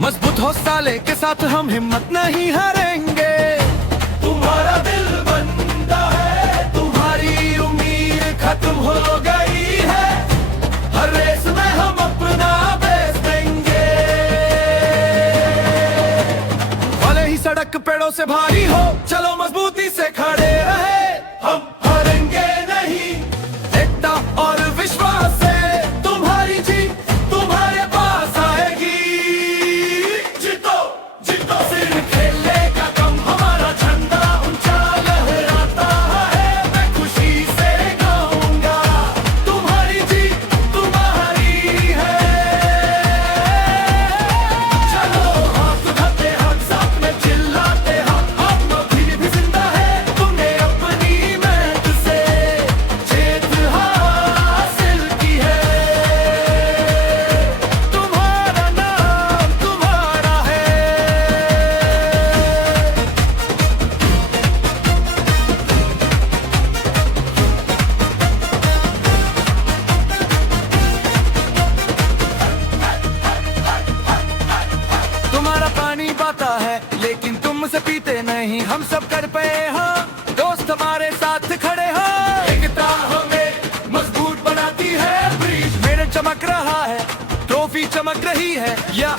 मजबूत हौसले के साथ हम हिम्मत नहीं हारेंगे। तुम्हारा दिल बंदा है, तुम्हारी उम्मीद खत्म हो गई है, हर रेस में हम अपना बेस देंगे। भले ही सड़क पेड़ों से भारी हो, चलो मजबूती से खड़े रहे, हम हारेंगे नहीं। एकता और विश्वास से तुम्हारी जीत तुम्हारे पास आएगी। जीतो जीतो, सिर्फ खेलने का कम हमारा झंडा ऊंचा लहराता है, मैं खुशी से गाऊंगा, तुम्हारी जीत तुम्हारी है। चलो हाथ उठाते हम साथ में चिल्लाते हम अभी भी जिंदा है, तुमने अपनी मेहनत से जीत हासिल की है। तुम्हारा नाम तुम्हारा है। तुम्हारा पानी पाता है लेकिन तुम से पीते नहीं, हम सब कर पे हाँ, दोस्त हमारे साथ खड़े हाँ। एकता हमें मजबूत बनाती है, ब्रीज मेरे चमक रहा है, ट्रॉफी चमक रही है, या